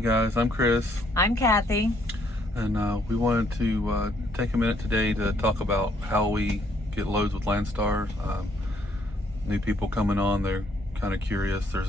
guys, I'm Chris, I'm Kathy. and we wanted to take a minute today to talk about how we get loads with Landstar. New people coming on, they're kind of curious. There's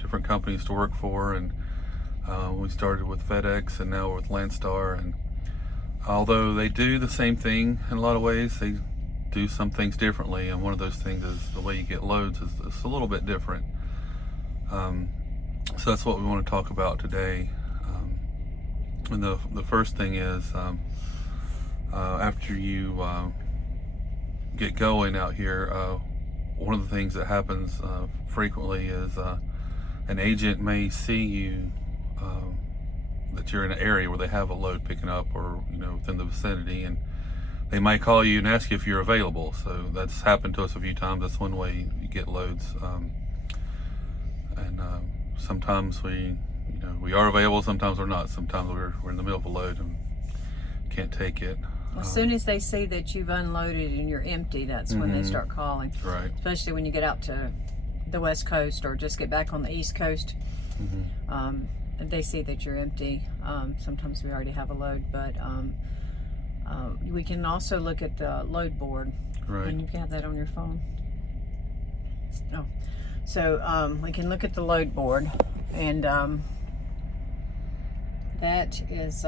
different companies to work for, and we started with FedEx and now we're with Landstar. And although they do the same thing in a lot of ways, they do some things differently. And one of those things is the way you get loads is a little bit different. So that's what we want to talk about today. And the first thing is after you get going out here, one of the things that happens frequently is an agent may see you that you're in an area where they have a load picking up, or within the vicinity, and they might call you and ask you if you're available. So that's happened to us a few times. That's one way you get loads. Sometimes we are available, sometimes we're not. Sometimes we're in the middle of a load and can't take it. As soon as they see that you've unloaded and you're empty, that's when they start calling. Right. Especially when you get out to the West Coast or just get back on the East Coast. And they see that you're empty. Sometimes we already have a load, but we can also look at the load board. Right. And you can have that on your phone. Oh. So we can look at the load board, and that is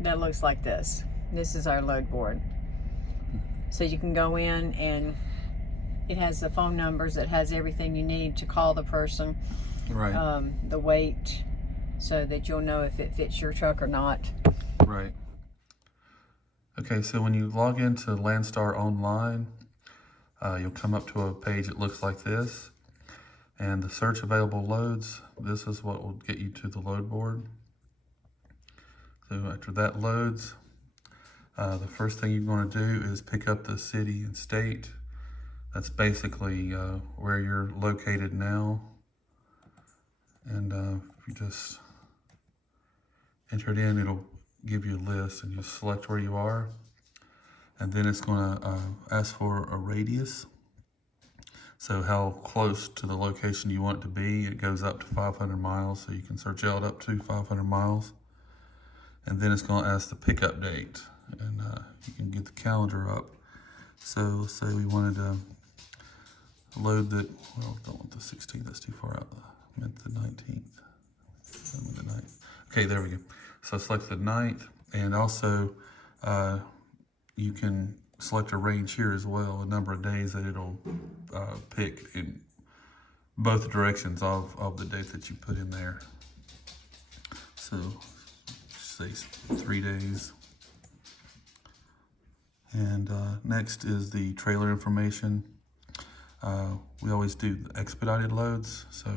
that looks like this. This is our load board. So you can go in, and it has the phone numbers. It has everything you need to call the person. Right. The weight, so that you'll know if it fits your truck or not. Right. Okay, so when you log into Landstar online, you'll come up to a page that looks like this, and the search available loads, this is what will get you to the load board. So after that loads, the first thing you're going to do is pick up the city and state. That's basically where you're located now. And if you just enter it in, it'll give you a list, and you select where you are. And then it's going to ask for a radius. So how close to the location you want it to be. It goes up to 500 miles, so you can search out up to 500 miles. And then it's going to ask the pickup date, and you can get the calendar up. So say we wanted to load that, well, don't want the 16th, that's too far out. I meant the 19th. I meant the 9th. Okay, there we go. So select the 9th, and also you can select a range here as well, a number of days that it'll pick in both directions of the date that you put in there. So say 3 days. And next is the trailer information. We always do the expedited loads, so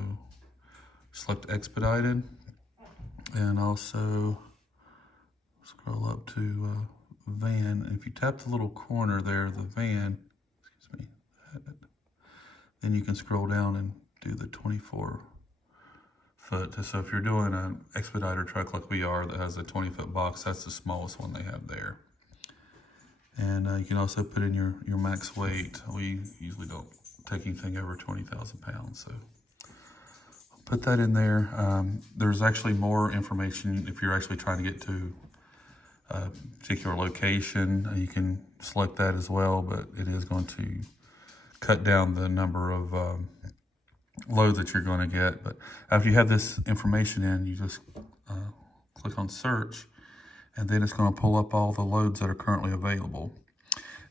select expedited, and also scroll up to van. And if you tap the little corner there, the van, then you can scroll down and do the 24 foot. So if you're doing an expediter truck like we are that has a 20-foot box, that's the smallest one they have there. And you can also put in your max weight. We usually don't take anything over 20,000 pounds, so I'll put that in there. There's actually more information if you're actually trying to get to a particular location. You can select that as well, but it is going to cut down the number of loads that you're going to get. But after you have this information in, you just click on search, and then it's going to pull up all the loads that are currently available.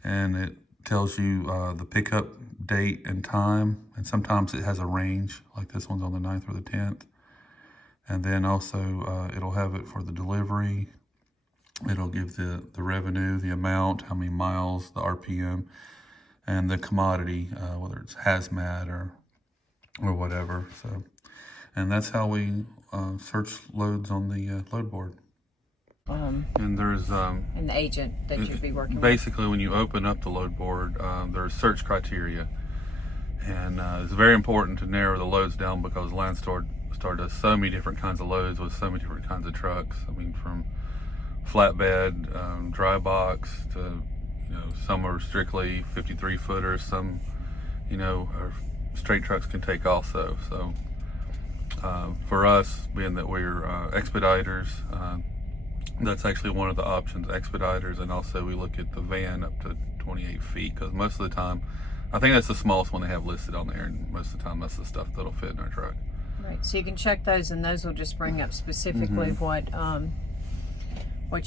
And it tells you the pickup date and time, and sometimes it has a range, like this one's on the 9th or the 10th. And then also it'll have it for the delivery. It'll give the revenue, the amount, how many miles, the RPM, and the commodity, whether it's hazmat or whatever. So, and that's how we search loads on the load board. And there's And the agent that you'd be working with. basically when you open up the load board, there's search criteria, and it's very important to narrow the loads down, because Landstar does so many different kinds of loads with so many different kinds of trucks. I mean, from flatbed, dry box to some are strictly 53 footers, some are straight trucks can take also. So for us, being that we're expediters, that's actually one of the options, expediters, and also we look at the van up to 28 feet, because most of the time, I think that's the smallest one they have listed on there, and most of the time that's the stuff that'll fit in our truck. Right, so you can check those, and those will just bring up specifically what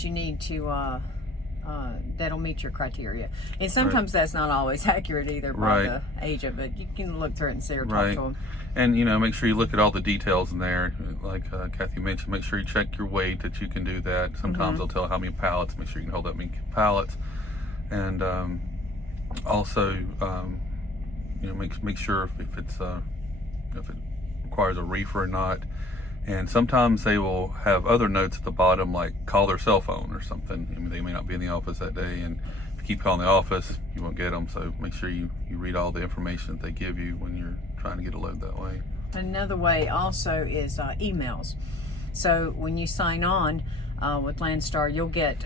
you need to that'll meet your criteria. And sometimes that's not always accurate either by the agent, but you can look through it and see or talk to them. And make sure you look at all the details in there. Like Kathy mentioned, make sure you check your weight, that you can do that. Sometimes they'll tell how many pallets. Make sure you can hold that many pallets. And also, make sure if it requires a reefer or not. And sometimes they will have other notes at the bottom, like call their cell phone or something. I mean, they may not be in the office that day, and if you keep calling the office, you won't get them. So make sure you read all the information that they give you when you're trying to get a load that way. Another way also is emails. So when you sign on with Landstar, you'll get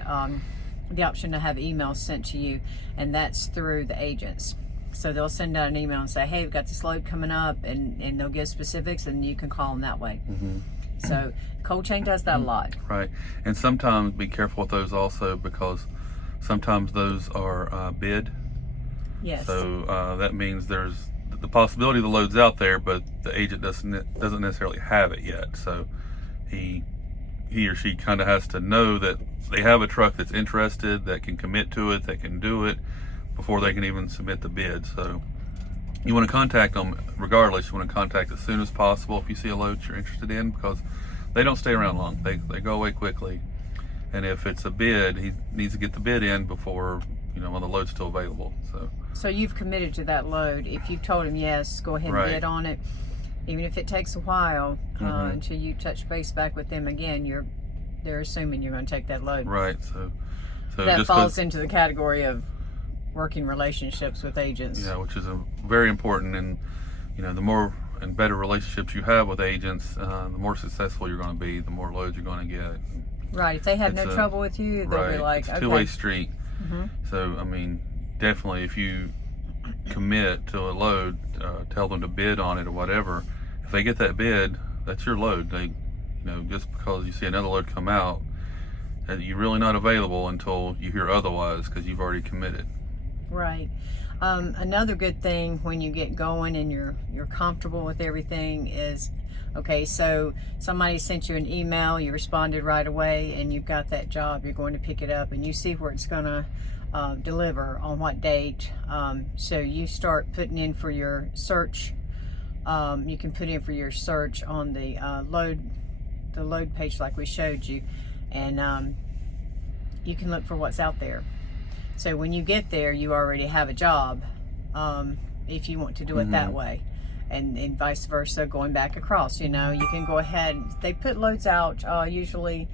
the option to have emails sent to you, and that's through the agents. So they'll send out an email and say, hey, we've got this load coming up, and they'll give specifics, and you can call them that way. So Cold Chain does that a lot. Right. And sometimes be careful with those also, because sometimes those are bid. Yes. So that means there's the possibility the load's out there, but the agent doesn't necessarily have it yet. So he or she kind of has to know that they have a truck that's interested, that can commit to it, that can do it, before they can even submit the bid. So you want to contact them regardless. You want to contact as soon as possible if you see a load you're interested in, because they don't stay around long. They go away quickly. And if it's a bid, he needs to get the bid in before, when the load's still available. So you've committed to that load. If you've told him yes, go ahead and bid on it. Even if it takes a while until you touch base back with them again, they're assuming you're going to take that load. Right. So that falls into the category of working relationships with agents. Yeah, which is very important. And the more and better relationships you have with agents, the more successful you're going to be, the more loads you're going to get. Right. If they have no trouble with you, they'll be like, it's a two-way street. So definitely, if you commit to a load, tell them to bid on it or whatever. If they get that bid, that's your load. They, just because you see another load come out, you're really not available until you hear otherwise, because you've already committed. Right. Another good thing when you get going and you're comfortable with everything is, okay, so somebody sent you an email, you responded right away, and you've got that job, you're going to pick it up, and you see where it's going to deliver, on what date. So you start putting in for your search. You can put in for your search on the load page like we showed you, and you can look for what's out there. So when you get there, you already have a job, if you want to do it that way, and vice versa, going back across. You can go ahead. They put loads out usually,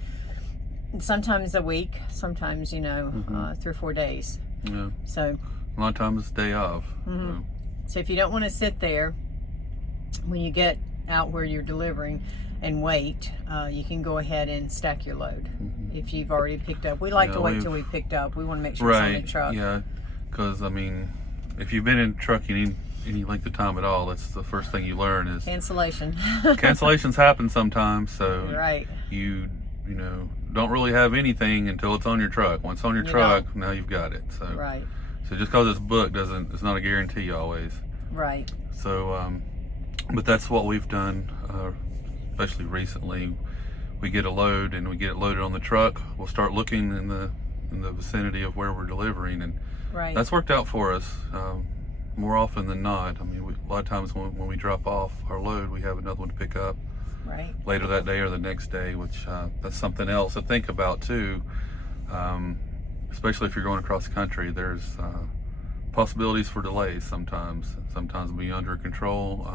sometimes a week, sometimes 3 or 4 days. Yeah. So a lot of times it's day of. So if you don't want to sit there when you get out where you're delivering and wait, you can go ahead and stack your load if you've already picked up. We like to wait till we picked up. We want to make sure it's on the truck. Yeah, because if you've been in trucking any length of time at all, that's the first thing you learn is cancellation. Cancellations happen sometimes, so you don't really have anything until it's on your truck. Once it's on your truck, now you've got it. So so just because it's booked it's not a guarantee always. Right. So but that's what we've done, especially recently. We get a load and we get it loaded on the truck. We'll start looking in the vicinity of where we're delivering, and that's worked out for us more often than not. A lot of times when we drop off our load, we have another one to pick up later that day or the next day, which that's something else to think about too. Especially if you're going across the country, there's possibilities for delays sometimes. Sometimes it'll be under control.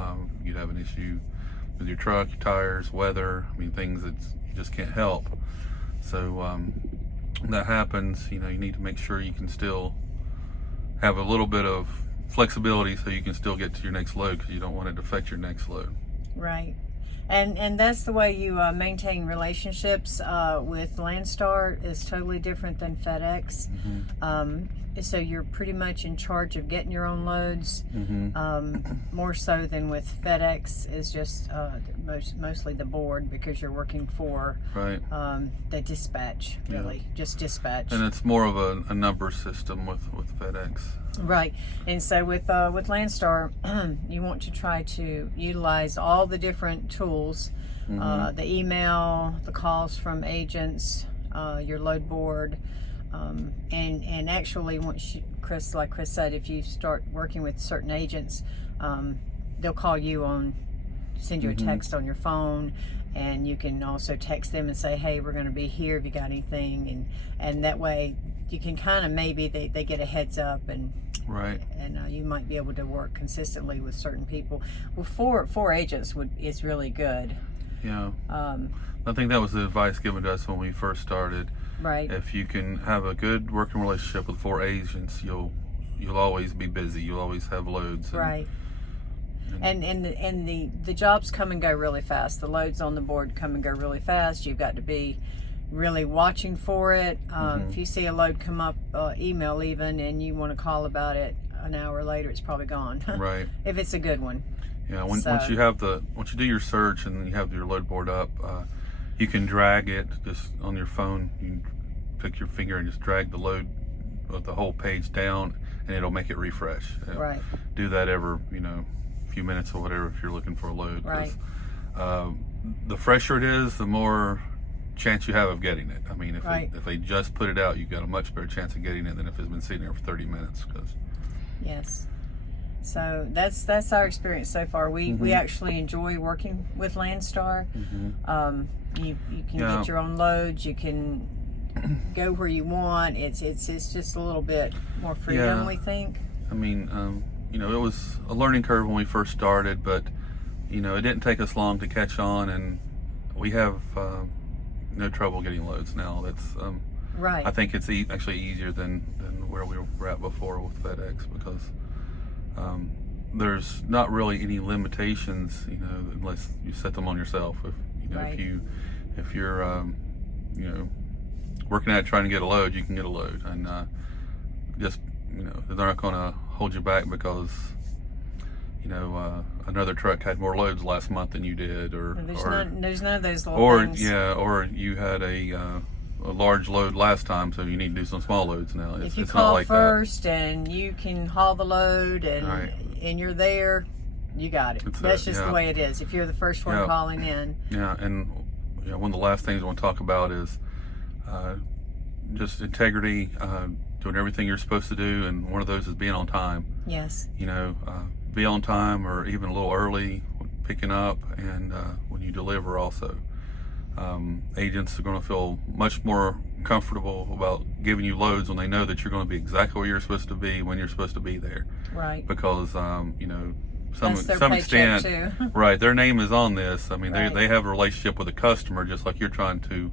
You have an issue with your truck, your tires, weather, things that you just can't help. So when that happens, you need to make sure you can still have a little bit of flexibility so you can still get to your next load, because you don't want it to affect your next load. Right. And that's the way you maintain relationships with Landstar is totally different than FedEx. So you're pretty much in charge of getting your own loads, more so than with FedEx is just mostly the board, because you're working for the dispatch, really, just dispatch. And it's more of a number system with FedEx. Right, and so with Landstar, you want to try to utilize all the different tools, the email, the calls from agents, your load board, and actually once like Chris said, if you start working with certain agents, they'll call you send you a text on your phone, and you can also text them and say, hey, we're going to be here, have you got anything, and that way you can kind of, maybe they get a heads up, and you might be able to work consistently with certain people. Well, four agents is really good. Yeah. I think that was the advice given to us when we first started. Right. If you can have a good working relationship with 4 agents, you'll always be busy. You'll always have loads. And the jobs come and go really fast. The loads on the board come and go really fast. You've got to be really watching for it. If you see a load come up, email even, and you want to call about it an hour later, it's probably gone. Right. If it's a good one. Yeah. Once you do your search and you have your load board up, you can drag it just on your phone. You can pick your finger and just drag the load of the whole page down, and it'll make it refresh. Right. Do that every few minutes or whatever if you're looking for a load. Right. The fresher it is, the more chance you have of getting it. I mean, if they just put it out, you've got a much better chance of getting it than if it's been sitting there for 30 minutes. Yes. So that's our experience so far. We actually enjoy working with Landstar. You can get your own loads. You can go where you want. It's just a little bit more freedom, we think. I mean, it was a learning curve when we first started, but it didn't take us long to catch on, and we have no trouble getting loads now. That's I think it's actually easier than where we were at before with FedEx, because there's not really any limitations, unless you set them on yourself. If you're working at it trying to get a load, you can get a load, and they're not going to hold you back because another truck had more loads last month than you did, there's none of those little things. Or you had a large load last time, so you need to do some small loads now. If you call first and you can haul the load and you're there, you got it. That's just the way it is. If you're the first one calling in. Yeah, and one of the last things I want to talk about is just integrity, doing everything you're supposed to do, and one of those is being on time. Yes. Be on time or even a little early picking up, and when you deliver also. Agents are going to feel much more comfortable about giving you loads when they know that you're going to be exactly where you're supposed to be when you're supposed to be there. Right. Because some extent, too. right, their name is on this. I mean, they have a relationship with a customer just like you're trying to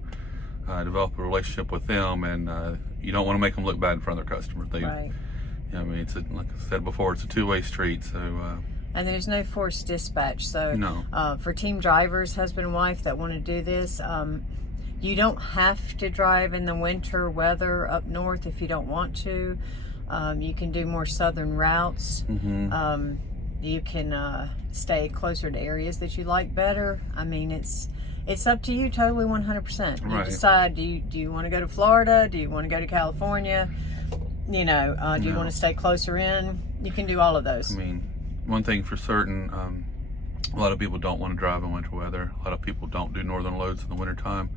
develop a relationship with them, and you don't want to make them look bad in front of their customer. I mean, it's like I said before, it's a two-way street. So. And there's no forced dispatch. So for team drivers, husband and wife that want to do this, you don't have to drive in the winter weather up north if you don't want to. You can do more southern routes. You can stay closer to areas that you like better. I mean, it's up to you totally 100%. You decide, do you want to go to Florida? Do you want to go to California? Do you want to stay closer in? You can do all of those. I mean, one thing for certain, a lot of people don't want to drive in winter weather. A lot of people don't do northern loads in the wintertime.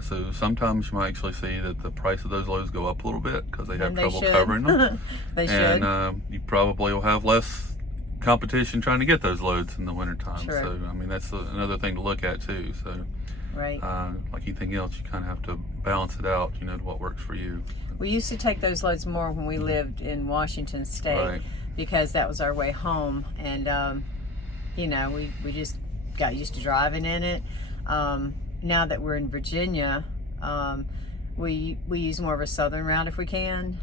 So sometimes you might actually see that the price of those loads go up a little bit because they have trouble covering them. They should. And you probably will have less competition trying to get those loads in the wintertime. Sure. So, I mean, that's another thing to look at too. So, like anything else, you kind of have to balance it out, to what works for you. We used to take those loads more when we lived in Washington State because that was our way home. And, we just got used to driving in it. Now that we're in Virginia, we use more of a southern route if we can.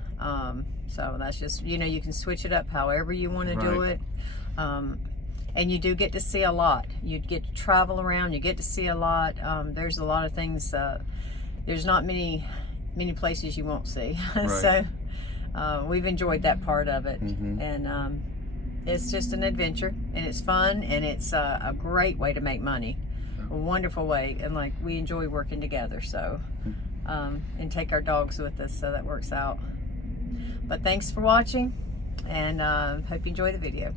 So that's just, you can switch it up however you want to do it. and you do get to see a lot. You get to travel around, you get to see a lot. There's a lot of things, there's not many places you won't see. Right. So we've enjoyed that part of it. Mm-hmm. And it's just an adventure, and it's fun, and it's a great way to make money. A wonderful way, and like, we enjoy working together, so and take our dogs with us, so that works out. But thanks for watching, and hope you enjoy the video.